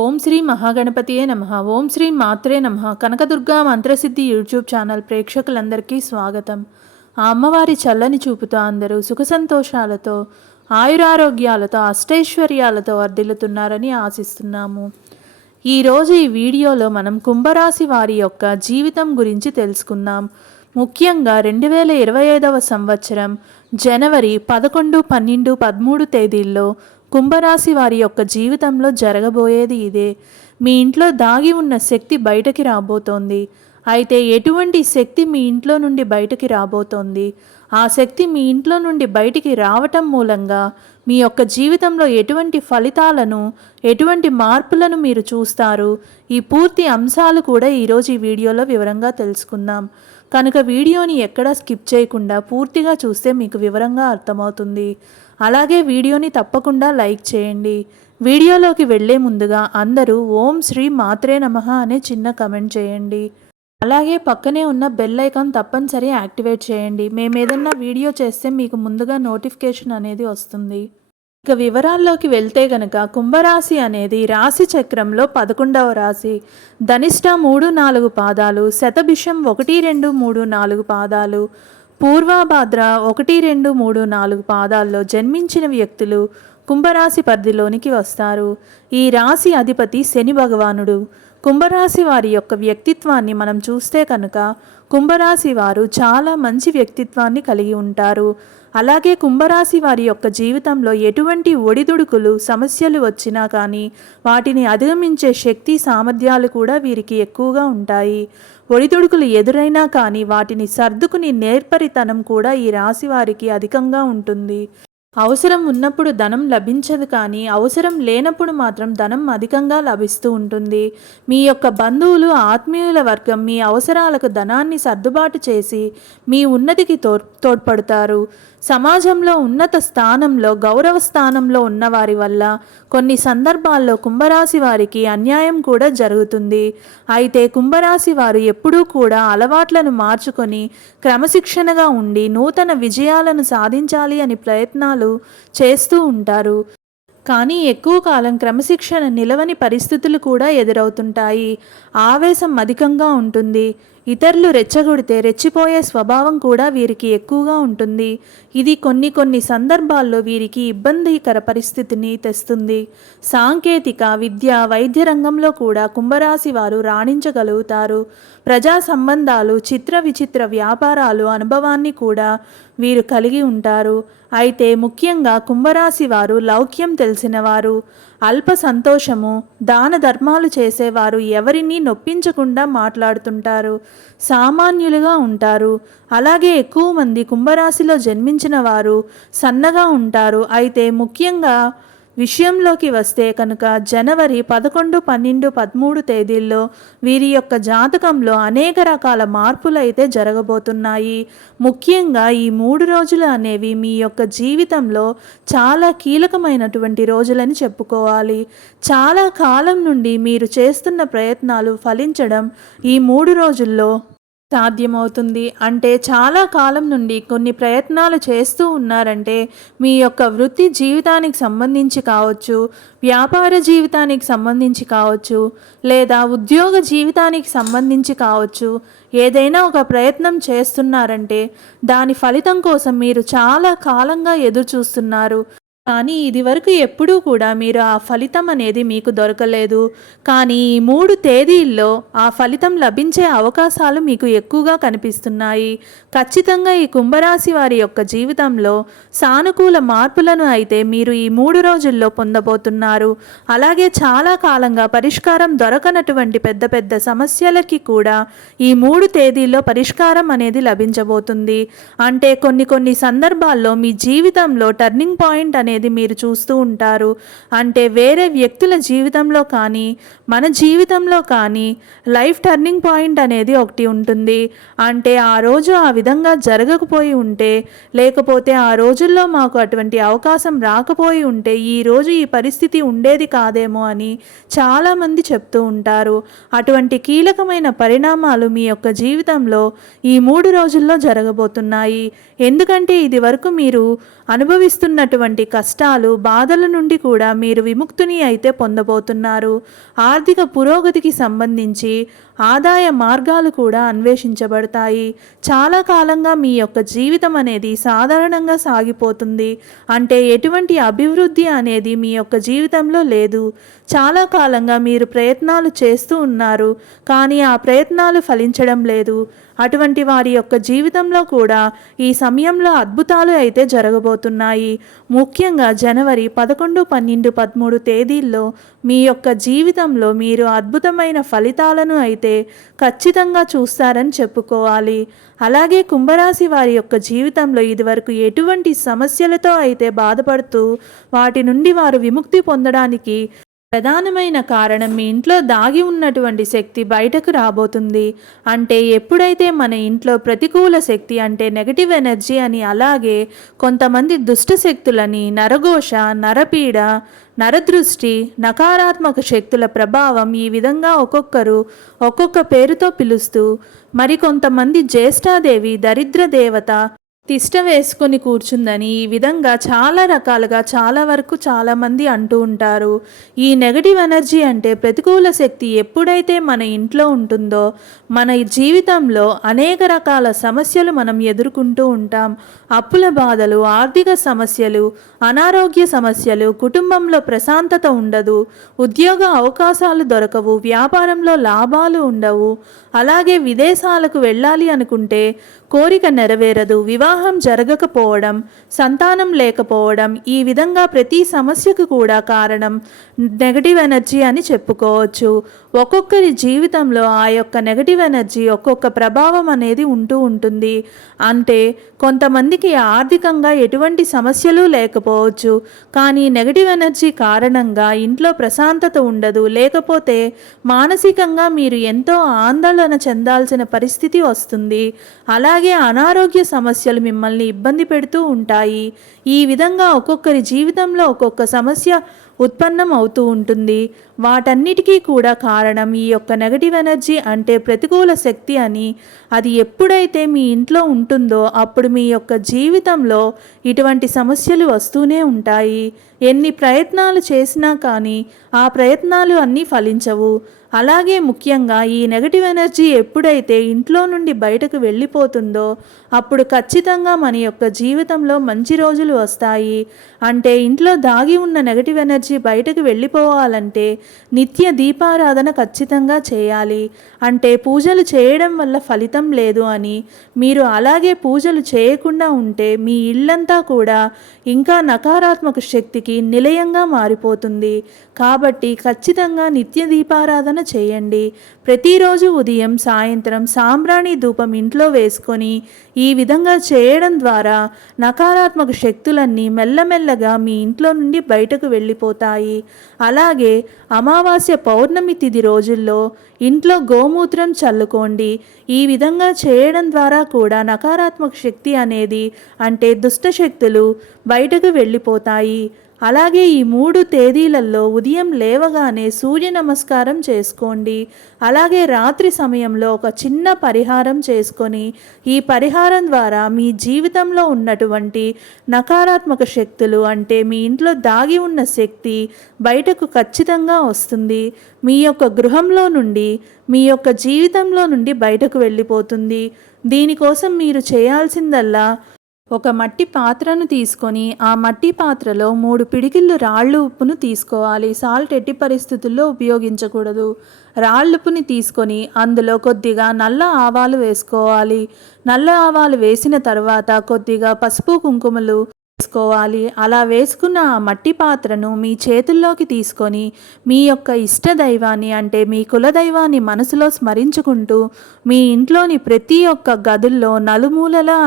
ఓం శ్రీ మహాగణపతియే నమ. ఓం శ్రీ మాత్రే నమ. Kanakadurga మంత్రసిద్ధి YouTube channel ప్రేక్షకులందరికీ స్వాగతం. ఆ అమ్మవారి చల్లని చూపుతో అందరూ సుఖ సంతోషాలతో ఆయురారోగ్యాలతో అష్టైశ్వర్యాలతో వర్ధిల్లుతున్నారని ఆశిస్తున్నాము. ఈరోజు ఈ వీడియోలో మనం కుంభరాశి వారి యొక్క జీవితం గురించి తెలుసుకుందాం. ముఖ్యంగా రెండు వేల ఇరవై ఐదవ సంవత్సరం జనవరి పదకొండు పన్నెండు పదమూడు తేదీల్లో కుంభరాశి వారి యొక్క జీవితంలో జరగబోయేది ఇదే. మీ ఇంట్లో దాగి ఉన్న శక్తి బయటకి రాబోతోంది. అయితే ఎటువంటి శక్తి మీ ఇంట్లో నుండి బయటకి రాబోతోంది? ఆ శక్తి మీ ఇంట్లో నుండి బయటికి రావటం మూలంగా మీ యొక్క జీవితంలో ఎటువంటి ఫలితాలను ఎటువంటి మార్పులను మీరు చూస్తారు? ఈ పూర్తి అంశాలు కూడా ఈరోజు ఈ వీడియోలో వివరంగా తెలుసుకుందాం. కనుక వీడియోని ఎక్కడా స్కిప్ చేయకుండా పూర్తిగా చూస్తే మీకు వివరంగా అర్థమవుతుంది. అలాగే వీడియోని తప్పకుండా లైక్ చేయండి. వీడియోలోకి వెళ్ళే ముందుగా అందరూ ఓం శ్రీ మాత్రే నమః అనే చిన్న కమెంట్ చేయండి. అలాగే పక్కనే ఉన్న బెల్ ఐకాన్ తప్పనిసరి యాక్టివేట్ చేయండి. మేము ఏదన్నా వీడియో చేస్తే మీకు ముందుగా నోటిఫికేషన్ అనేది వస్తుంది. ఇక వివరాల్లోకి వెళ్తే గనక కుంభరాశి అనేది రాశి చక్రంలో పదకొండవ రాశి. ధనిష్ట మూడు నాలుగు పాదాలు శతభిషం ఒకటి రెండు మూడు నాలుగు పాదాలు పూర్వాభాద్ర ఒకటి రెండు మూడు నాలుగు పాదాల్లో జన్మించిన వ్యక్తులు కుంభరాశి పరిధిలోనికి వస్తారు. ఈ రాశి అధిపతి శని భగవానుడు. కుంభరాశి వారి యొక్క వ్యక్తిత్వాన్ని మనం చూస్తే కనుక కుంభరాశి వారు చాలా మంచి వ్యక్తిత్వాన్ని కలిగి ఉంటారు. అలాగే కుంభరాశి వారి యొక్క జీవితంలో ఎటువంటి ఒడిదుడుకులు సమస్యలు వచ్చినా కానీ వాటిని అధిగమించే శక్తి సామర్థ్యాలు కూడా వీరికి ఎక్కువగా ఉంటాయి. ఒడిదుడుకులు ఎదురైనా కానీ వాటిని సర్దుకుని నేర్పరితనం కూడా ఈ రాశి వారికి అధికంగా ఉంటుంది. అవసరం ఉన్నప్పుడు ధనం లభించదు కానీ అవసరం లేనప్పుడు మాత్రం ధనం అధికంగా లభిస్తూ ఉంటుంది. మీ యొక్క బంధువులు ఆత్మీయుల వర్గం మీ అవసరాలకు ధనాన్ని సర్దుబాటు చేసి మీ ఉన్నతికి తో తోడ్పడతారు. సమాజంలో ఉన్నత స్థానంలో గౌరవ స్థానంలో ఉన్నవారి వల్ల కొన్ని సందర్భాల్లో కుంభరాశి వారికి అన్యాయం కూడా జరుగుతుంది. అయితే కుంభరాశి వారు ఎప్పుడూ కూడా అలవాట్లను మార్చుకొని క్రమశిక్షణగా ఉండి నూతన విజయాలను సాధించాలి అని ప్రయత్నాలు చేస్తూ ఉంటారు. కానీ ఎక్కువ కాలం క్రమశిక్షణ నిలవని పరిస్థితులు కూడా ఎదురవుతుంటాయి. ఆవేశం అధికంగా ఉంటుంది. ఇతరులు రెచ్చగొడితే రెచ్చిపోయే స్వభావం కూడా వీరికి ఎక్కువగా ఉంటుంది. ఇది కొన్ని కొన్ని సందర్భాల్లో వీరికి ఇబ్బందికర పరిస్థితిని తెస్తుంది. సాంకేతిక విద్య వైద్య రంగంలో కూడా కుంభరాశి వారు రాణించగలుగుతారు. ప్రజా సంబంధాలు చిత్ర విచిత్ర వ్యాపారాలు అనుభవాన్ని కూడా వీరు కలిగి ఉంటారు. అయితే ముఖ్యంగా కుంభరాశి వారు లౌక్యం తెలిసినవారు. అల్ప సంతోషము దాన ధర్మాలు చేసేవారు ఎవరిని నొప్పించకుండా మాట్లాడుతుంటారు. సామాన్యులుగా ఉంటారు. అలాగే ఎక్కువ మంది కుంభరాశిలో జన్మించిన వారు సన్నగా ఉంటారు. అయితే ముఖ్యంగా విషయంలోకి వస్తే కనుక జనవరి పదకొండు పన్నెండు పదమూడు తేదీల్లో వీరి యొక్క జాతకంలో అనేక రకాల మార్పులు అయితే జరగబోతున్నాయి. ముఖ్యంగా ఈ మూడు రోజులు అనేవి మీ యొక్క జీవితంలో చాలా కీలకమైనటువంటి రోజులని చెప్పుకోవాలి. చాలా కాలం నుండి మీరు చేస్తున్న ప్రయత్నాలు ఫలించడం ఈ మూడు రోజుల్లో సాధ్యమవుతుంది. అంటే చాలా కాలం నుండి కొన్ని ప్రయత్నాలు చేస్తూ ఉన్నారంటే మీ యొక్క వృత్తి జీవితానికి సంబంధించి కావచ్చు వ్యాపార జీవితానికి సంబంధించి కావచ్చు లేదా ఉద్యోగ జీవితానికి సంబంధించి కావచ్చు ఏదైనా ఒక ప్రయత్నం చేస్తున్నారంటే దాని ఫలితం కోసం మీరు చాలా కాలంగా ఎదురు చూస్తున్నారు కానీ ఇది వరకు ఎప్పుడూ కూడా మీరు ఆ ఫలితం అనేది మీకు దొరకలేదు. కానీ ఈ మూడు తేదీల్లో ఆ ఫలితం లభించే అవకాశాలు మీకు ఎక్కువగా కనిపిస్తున్నాయి. ఖచ్చితంగా ఈ కుంభరాశి వారి యొక్క జీవితంలో సానుకూల మార్పులను అయితే మీరు ఈ మూడు రోజుల్లో పొందబోతున్నారు. అలాగే చాలా కాలంగా పరిష్కారం దొరకనటువంటి పెద్ద పెద్ద సమస్యలకి కూడా ఈ మూడు తేదీల్లో పరిష్కారం అనేది లభించబోతుంది. అంటే కొన్ని కొన్ని సందర్భాల్లో మీ జీవితంలో టర్నింగ్ పాయింట్ అనేది అనేది మీరు చూస్తూ ఉంటారు. అంటే వేరే వ్యక్తుల జీవితంలో కానీ మన జీవితంలో కానీ లైఫ్ టర్నింగ్ పాయింట్ అనేది ఒకటి ఉంటుంది. అంటే ఆ రోజు ఆ విధంగా జరగకపోయి ఉంటే లేకపోతే ఆ రోజుల్లో మాకు అటువంటి అవకాశం రాకపోయి ఉంటే ఈ రోజు ఈ పరిస్థితి ఉండేది కాదేమో అని చాలామంది చెప్తూ ఉంటారు. అటువంటి కీలకమైన పరిణామాలు మీ యొక్క జీవితంలో ఈ మూడు రోజుల్లో జరగబోతున్నాయి. ఎందుకంటే ఇది వరకు మీరు అనుభవిస్తున్నటువంటి కష్ట కష్టాలు బాధల నుండి కూడా మీరు విముక్తిని అయితే పొందబోతున్నారు. ఆర్థిక పురోగతికి సంబంధించి ఆదాయ మార్గాలు కూడా అన్వేషించబడతాయి. చాలా కాలంగా మీ యొక్క జీవితం అనేది సాధారణంగా సాగిపోతుంది. అంటే ఎటువంటి అభివృద్ధి అనేది మీ యొక్క జీవితంలో లేదు. చాలా కాలంగా మీరు ప్రయత్నాలు చేస్తూ ఉన్నారు కానీ ఆ ప్రయత్నాలు ఫలించడం లేదు. అటువంటి వారి యొక్క జీవితంలో కూడా ఈ సమయంలో అద్భుతాలు అయితే జరగబోతున్నాయి. ముఖ్యంగా జనవరి పదకొండు పన్నెండు పదమూడు తేదీల్లో మీ యొక్క జీవితంలో మీరు అద్భుతమైన ఫలితాలను అయితే ఖచ్చితంగా చూస్తారని చెప్పుకోవాలి. అలాగే కుంభరాశి వారి యొక్క జీవితంలో ఇదివరకు ఎటువంటి సమస్యలతో అయితే బాధపడుతూ వాటి నుండి వారు విముక్తి పొందడానికి ప్రధానమైన కారణం మీ ఇంట్లో దాగి ఉన్నటువంటి శక్తి బయటకు రాబోతుంది. అంటే ఎప్పుడైతే మన ఇంట్లో ప్రతికూల శక్తి అంటే నెగటివ్ ఎనర్జీ అని అలాగే కొంతమంది దుష్ట శక్తులని నరఘోష నరపీడ నరదృష్టి నకారాత్మక శక్తుల ప్రభావం ఈ విధంగా ఒక్కొక్కరు ఒక్కొక్క పేరుతో పిలుస్తూ మరికొంతమంది జ్యేష్ఠాదేవి దరిద్ర దేవత తిష్ట వేసుకొని కూర్చుందని ఈ విధంగా చాలా రకాలుగా చాలా వరకు చాలామంది అంటూ ఉంటారు. ఈ నెగటివ్ ఎనర్జీ అంటే ప్రతికూల శక్తి ఎప్పుడైతే మన ఇంట్లో ఉంటుందో మన జీవితంలో అనేక రకాల సమస్యలు మనం ఎదుర్కొంటూ ఉంటాం. అప్పుల బాధలు ఆర్థిక సమస్యలు అనారోగ్య సమస్యలు కుటుంబంలో ప్రశాంతత ఉండదు ఉద్యోగ అవకాశాలు దొరకవు వ్యాపారంలో లాభాలు ఉండవు. అలాగే విదేశాలకు వెళ్ళాలి అనుకుంటే కోరిక నెరవేరదు వివాహం జరగకపోవడం సంతానం లేకపోవడం ఈ విధంగా ప్రతి సమస్యకు కూడా కారణం నెగటివ్ ఎనర్జీ అని చెప్పుకోవచ్చు. ఒక్కొక్కరి జీవితంలో ఆ యొక్క నెగటివ్ ఎనర్జీ ఒక్కొక్క ప్రభావం అనేది ఉంటూ ఉంటుంది. అంటే కొంతమంది కొంతమందికి ఆర్థికంగా ఎటువంటి సమస్యలు లేకపోవచ్చు. కానీ నెగటివ్ ఎనర్జీ కారణంగా ఇంట్లో ప్రశాంతత ఉండదు. లేకపోతే మానసికంగా మీరు ఎంతో ఆందోళన చెందాల్సిన పరిస్థితి వస్తుంది. అలాగే అనారోగ్య సమస్యలు మిమ్మల్ని ఇబ్బంది పెడుతూ ఉంటాయి. ఈ విధంగా ఒక్కొక్కరి జీవితంలో ఒక్కొక్క సమస్య ఉత్పన్నం అవుతూ ఉంటుంది. వాటన్నిటికీ కూడా కారణం ఈ యొక్క నెగటివ్ ఎనర్జీ అంటే ప్రతికూల శక్తి అని. అది ఎప్పుడైతే మీ ఇంట్లో ఉంటుందో అప్పుడు మీ యొక్క జీవితంలో ఇటువంటి సమస్యలు వస్తూనే ఉంటాయి. ఎన్ని ప్రయత్నాలు చేసినా కానీ ఆ ప్రయత్నాలు అన్నీ ఫలించవు. అలాగే ముఖ్యంగా ఈ నెగటివ్ ఎనర్జీ ఎప్పుడైతే ఇంట్లో నుండి బయటకు వెళ్ళిపోతుందో అప్పుడు ఖచ్చితంగా మన యొక్క జీవితంలో మంచి రోజులు వస్తాయి. అంటే ఇంట్లో దాగి ఉన్న నెగటివ్ ఎనర్జీ బయటకు వెళ్ళిపోవాలంటే నిత్య దీపారాధన ఖచ్చితంగా చేయాలి. అంటే పూజలు చేయడం వల్ల ఫలితం లేదు అని మీరు అలాగే పూజలు చేయకుండా ఉంటే మీ ఇల్లంతా కూడా ఇంకా నకారాత్మక శక్తికి నిలయంగా మారిపోతుంది. కాబట్టి ఖచ్చితంగా నిత్య దీపారాధన చేయండి. ప్రతిరోజు ఉదయం సాయంత్రం సాంబ్రాణి ధూపం ఇంట్లో వేసుకొని ఈ విధంగా చేయడం ద్వారా నకారాత్మక శక్తులన్నీ మెల్లమెల్లగా మీ ఇంట్లో నుండి బయటకు వెళ్ళిపోతాయి. అలాగే అమావాస్య పౌర్ణమి తిథి రోజుల్లో ఇంట్లో గోమూత్రం చల్లుకోండి. ఈ విధంగా చేయడం ద్వారా కూడా నకారాత్మక శక్తి అనేది అంటే దుష్ట శక్తులు బయటకు వెళ్ళిపోతాయి. అలాగే ఈ మూడు తేదీలలో ఉదయం లేవగానే సూర్య నమస్కారం చేసుకోండి. అలాగే రాత్రి సమయంలో ఒక చిన్న పరిహారం చేసుకొని ఈ పరిహారం ద్వారా మీ జీవితంలో ఉన్నటువంటి నకారాత్మక శక్తులు అంటే మీ ఇంట్లో దాగి ఉన్న శక్తి బయటకు ఖచ్చితంగా వస్తుంది. మీ యొక్క గృహంలో నుండి మీ యొక్క జీవితంలో నుండి బయటకు వెళ్ళిపోతుంది. దీనికోసం మీరు చేయాల్సిందల్లా ఒక మట్టి పాత్రను తీసుకొని ఆ మట్టి పాత్రలో మూడు పిడికిళ్ళు రాళ్ళు ఉప్పును తీసుకోవాలి. సాల్ట్ ఎట్టి పరిస్థితుల్లో ఉపయోగించకూడదు. రాళ్ళుప్పుని తీసుకొని అందులో కొద్దిగా నల్ల ఆవాలు వేసుకోవాలి. నల్ల ఆవాలు వేసిన తర్వాత కొద్దిగా పసుపు కుంకుమలు వేసుకోవాలి. అలా వేసుకున్న ఆ మట్టి పాత్రను మీ చేతుల్లోకి తీసుకొని మీ యొక్క ఇష్ట దైవాన్ని అంటే మీ కులదైవాన్ని మనసులో స్మరించుకుంటూ మీ ఇంట్లోని ప్రతి ఒక్క గదుల్లో నలుమూలలా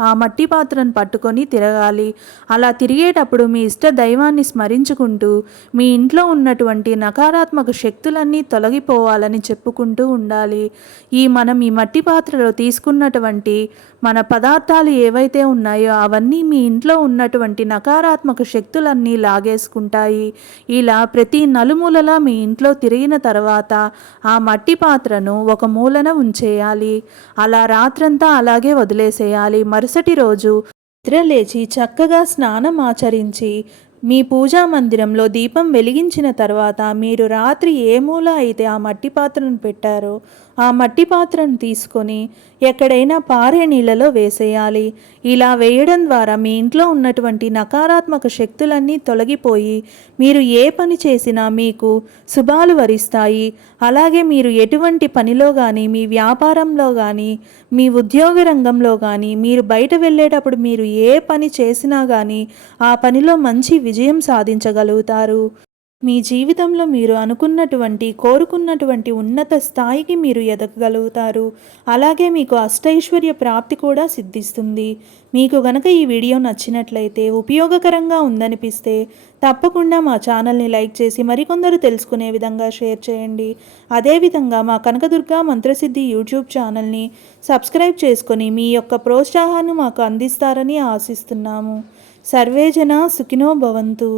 ఆ మట్టి పాత్రను పట్టుకొని తిరగాలి. అలా తిరిగేటప్పుడు మీ ఇష్ట దైవాన్ని స్మరించుకుంటూ మీ ఇంట్లో ఉన్నటువంటి నకారాత్మక శక్తులన్నీ తొలగిపోవాలని చెప్పుకుంటూ ఉండాలి. ఈ మనం ఈ మట్టి పాత్రలో తీసుకున్నటువంటి మన పదార్థాలు ఏవైతే ఉన్నాయో అవన్నీ మీ ఇంట్లో ఉన్నటువంటి నకారాత్మక శక్తులన్నీ లాగేసుకుంటాయి. ఇలా ప్రతి నలుమూలలా మీ ఇంట్లో తిరిగిన తర్వాత ఆ మట్టి పాత్రను ఒక మూలన ఉంచేయాలి. అలా రాత్రంతా అలాగే వదిలేసేయాలి. మరుసటి రోజు నిద్రలేచి చక్కగా స్నానం ఆచరించి మీ పూజా మందిరంలో దీపం వెలిగించిన తర్వాత మీరు రాత్రి ఏ మూల అయితే ఆ మట్టి పాత్రను పెట్టారో ఆ మట్టి పాత్రను తీసుకొని ఎక్కడైనా పారే నీళ్ళలో వేసేయాలి. ఇలా వేయడం ద్వారా మీ ఇంట్లో ఉన్నటువంటి నకారాత్మక శక్తులన్నీ తొలగిపోయి మీరు ఏ పని చేసినా మీకు శుభాలు వరిస్తాయి. అలాగే మీరు ఎటువంటి పనిలో కానీ మీ వ్యాపారంలో కానీ మీ ఉద్యోగ రంగంలో కానీ మీరు బయట వెళ్ళేటప్పుడు మీరు ఏ పని చేసినా కానీ ఆ పనిలో మంచి విజయం సాధించగలుగుతారు. మీ జీవితంలో మీరు అనుకున్నటువంటి కోరుకున్నటువంటి ఉన్నత స్థాయికి మీరు ఎదగగలుగుతారు. అలాగే మీకు అష్టైశ్వర్య ప్రాప్తి కూడా సిద్ధిస్తుంది. మీకు గనక ఈ వీడియో నచ్చినట్లయితే ఉపయోగకరంగా ఉందనిపిస్తే తప్పకుండా మా ఛానల్ని లైక్ చేసి మరికొందరు తెలుసుకునే విధంగా షేర్ చేయండి. అదేవిధంగా మా కనకదుర్గ మంత్రసిద్ధి యూట్యూబ్ ఛానల్ని సబ్స్క్రైబ్ చేసుకొని మీ యొక్క ప్రోత్సాహాన్ని మాకు అందిస్తారని ఆశిస్తున్నాము. సర్వేజన సుఖినో భవంతు.